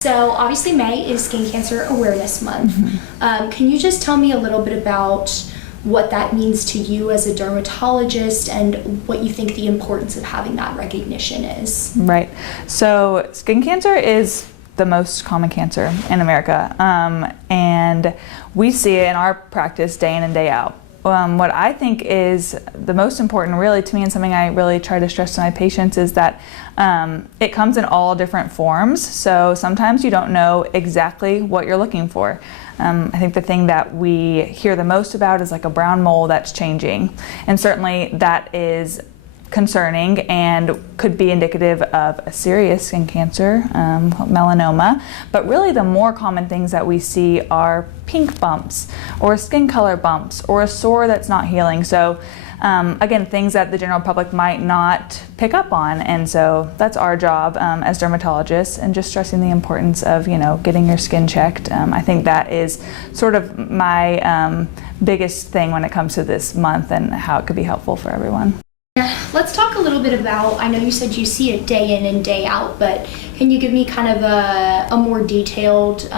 So obviously May is Skin Cancer Awareness Month. Can you just tell me a little bit about what that means to you as a dermatologist and what you think the importance of having that recognition is? Right. So skin cancer is the most common cancer in America, and we see it in our practice day in and day out. What I think is the most important really to me, and something I really try to stress to my patients, is that it comes in all different forms. So sometimes you don't know exactly what you're looking for. I think the thing that we hear the most about is like a brown mole that's changing. And certainly that is concerning and could be indicative of a serious skin cancer, melanoma. But really the more common things that we see are pink bumps or skin color bumps or a sore that's not healing. So again, things that the general public might not pick up on. And so that's our job as dermatologists, and just stressing the importance of, getting your skin checked. I think that is sort of my biggest thing when it comes to this month and how it could be helpful for everyone. Let's talk a little bit about, I know you said you see it day in and day out, but can you give me kind of a more detailed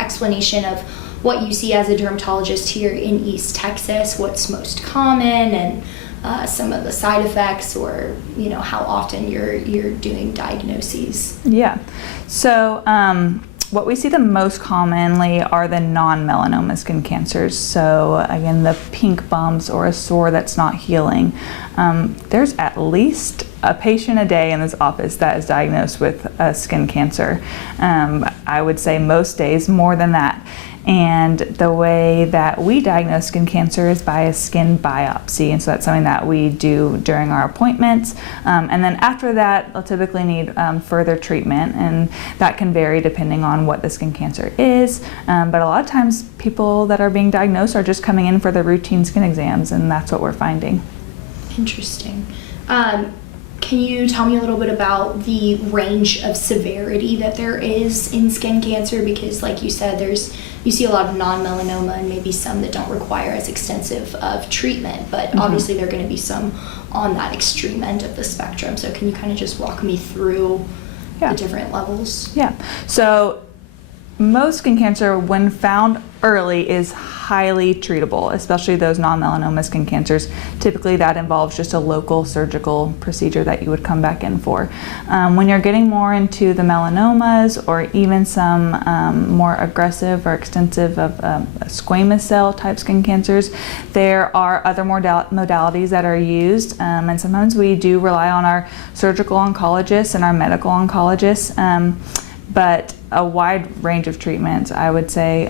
explanation of what you see as a dermatologist here in East Texas, what's most common, and some of the side effects, or how often you're doing diagnoses? Yeah. So what we see the most commonly are the non-melanoma skin cancers. So again, the pink bumps or a sore that's not healing. There's at least a patient a day in this office that is diagnosed with a skin cancer. I would say most days more than that. And the way that we diagnose skin cancer is by a skin biopsy. And so that's something that we do during our appointments. And then after that, they'll typically need further treatment. And that can vary depending on what the skin cancer is. But a lot of times people that are being diagnosed are just coming in for the routine skin exams, and that's what we're finding. Interesting. Can you tell me a little bit about the range of severity that there is in skin cancer? Because like you said, you see a lot of non-melanoma and maybe some that don't require as extensive of treatment, but obviously there are going to be some on that extreme end of the spectrum. So can you kind of just walk me through the different levels? Yeah. So most skin cancer, when found early, is highly treatable, especially those non-melanoma skin cancers. Typically that involves just a local surgical procedure that you would come back in for. When you're getting more into the melanomas, or even some more aggressive or extensive of squamous cell type skin cancers, there are other modalities that are used, and sometimes we do rely on our surgical oncologists and our medical oncologists, but a wide range of treatments, I would say.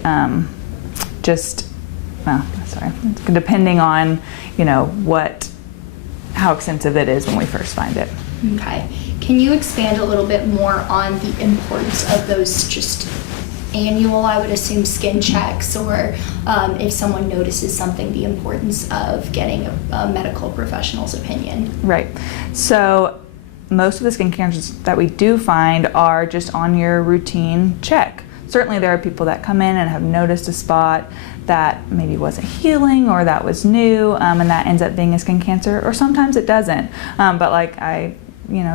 Depending on, how extensive it is when we first find it. Okay. Can you expand a little bit more on the importance of those just annual, I would assume, skin checks, or if someone notices something, the importance of getting a medical professional's opinion? Right. So most of the skin cancers that we do find are just on your routine check. Certainly there are people that come in and have noticed a spot that maybe wasn't healing or that was new, and that ends up being a skin cancer, or sometimes it doesn't. But like I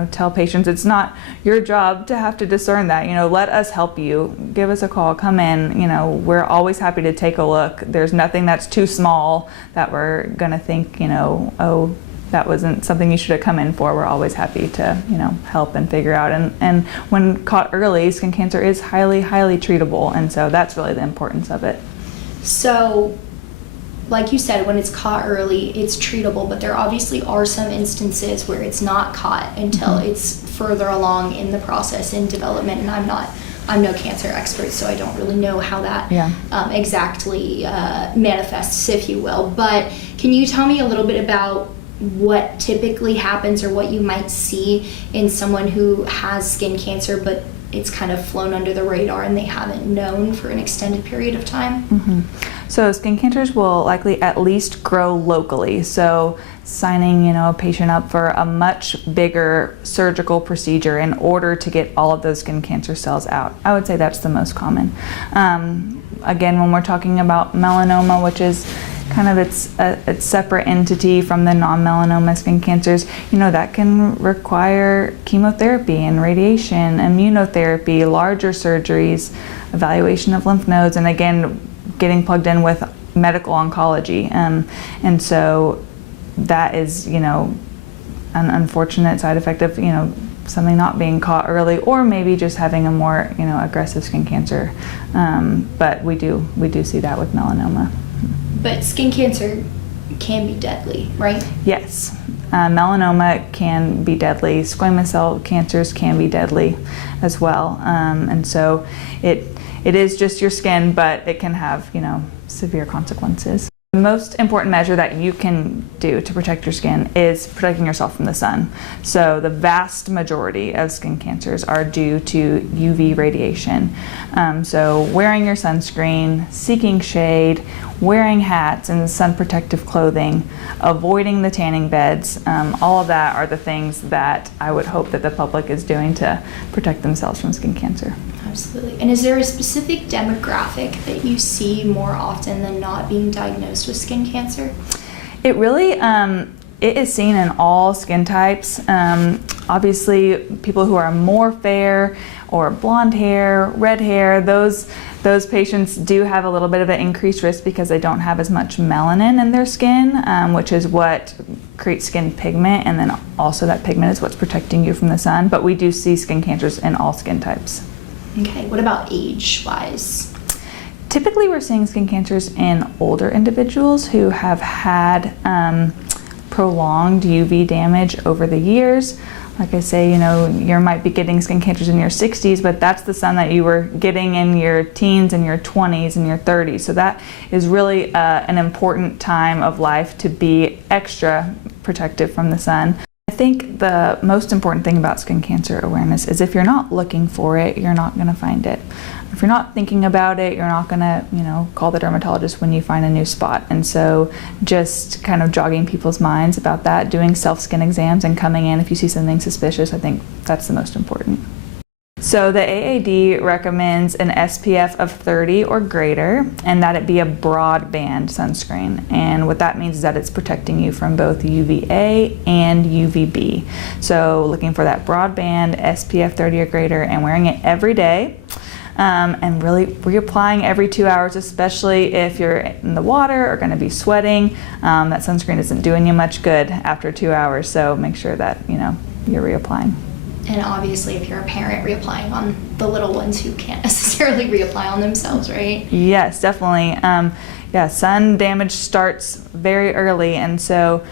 tell patients, it's not your job to have to discern that. Let us help you. Give us a call, come in. We're always happy to take a look. There's nothing that's too small that we're gonna think, oh, that wasn't something you should have come in for. We're always happy to, help and figure out. And when caught early, skin cancer is highly, highly treatable. And so that's really the importance of it. So, like you said, when it's caught early, it's treatable, but there obviously are some instances where it's not caught until it's further along in the process in development. And I'm no cancer expert, so I don't really know how that exactly manifests, if you will. But can you tell me a little bit about what typically happens, or what you might see in someone who has skin cancer, but it's kind of flown under the radar and they haven't known for an extended period of time? So skin cancers will likely at least grow locally. So signing, a patient up for a much bigger surgical procedure in order to get all of those skin cancer cells out. I would say that's the most common. Again, when we're talking about melanoma, which is kind of its separate entity from the non-melanoma skin cancers, that can require chemotherapy and radiation, immunotherapy, larger surgeries, evaluation of lymph nodes, and again, getting plugged in with medical oncology. And so that is, an unfortunate side effect of, something not being caught early, or maybe just having a more, aggressive skin cancer. But we do see that with melanoma. But skin cancer can be deadly, right? Yes. Melanoma can be deadly. Squamous cell cancers can be deadly as well. And so it is just your skin, but it can have, severe consequences. The most important measure that you can do to protect your skin is protecting yourself from the sun. So the vast majority of skin cancers are due to UV radiation. So wearing your sunscreen, seeking shade, wearing hats and sun protective clothing, avoiding the tanning beds, all of that are the things that I would hope that the public is doing to protect themselves from skin cancer. Absolutely. And is there a specific demographic that you see more often than not being diagnosed with skin cancer? It really, it is seen in all skin types. Obviously, people who are more fair or blonde hair, red hair, those patients do have a little bit of an increased risk because they don't have as much melanin in their skin, which is what creates skin pigment, and then also that pigment is what's protecting you from the sun. But we do see skin cancers in all skin types. Okay, what about age-wise? Typically, we're seeing skin cancers in older individuals who have had prolonged UV damage over the years. Like I say, you might be getting skin cancers in your 60s, but that's the sun that you were getting in your teens and your 20s and your 30s. So that is really an important time of life to be extra protective from the sun. I think the most important thing about skin cancer awareness is if you're not looking for it, you're not going to find it. If you're not thinking about it, you're not going to, call the dermatologist when you find a new spot. And so just kind of jogging people's minds about that, doing self-skin exams and coming in if you see something suspicious, I think that's the most important. So the AAD recommends an SPF of 30 or greater, and that it be a broadband sunscreen. And what that means is that it's protecting you from both UVA and UVB. So looking for that broadband SPF 30 or greater and wearing it every day. And really reapplying every 2 hours, especially if you're in the water or going to be sweating. That sunscreen isn't doing you much good after 2 hours, so make sure that you're reapplying. And obviously, if you're a parent, reapplying on the little ones who can't necessarily reapply on themselves, right? Yes, definitely. Sun damage starts very early, and so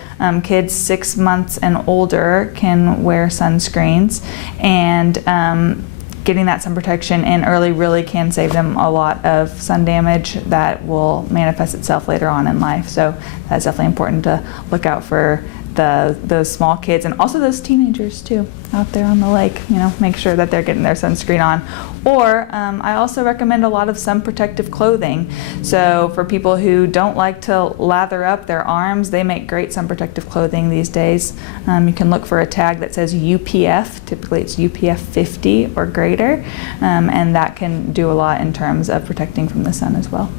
kids 6 months and older can wear sunscreens, and getting that sun protection in early really can save them a lot of sun damage that will manifest itself later on in life. So that's definitely important to look out for those small kids and also those teenagers too out there on the lake. Make sure that they're getting their sunscreen on. Or I also recommend a lot of sun protective clothing. So for people who don't like to lather up their arms, they make great sun protective clothing these days. You can look for a tag that says UPF. Typically it's UPF 50 or greater, and that can do a lot in terms of protecting from the sun as well.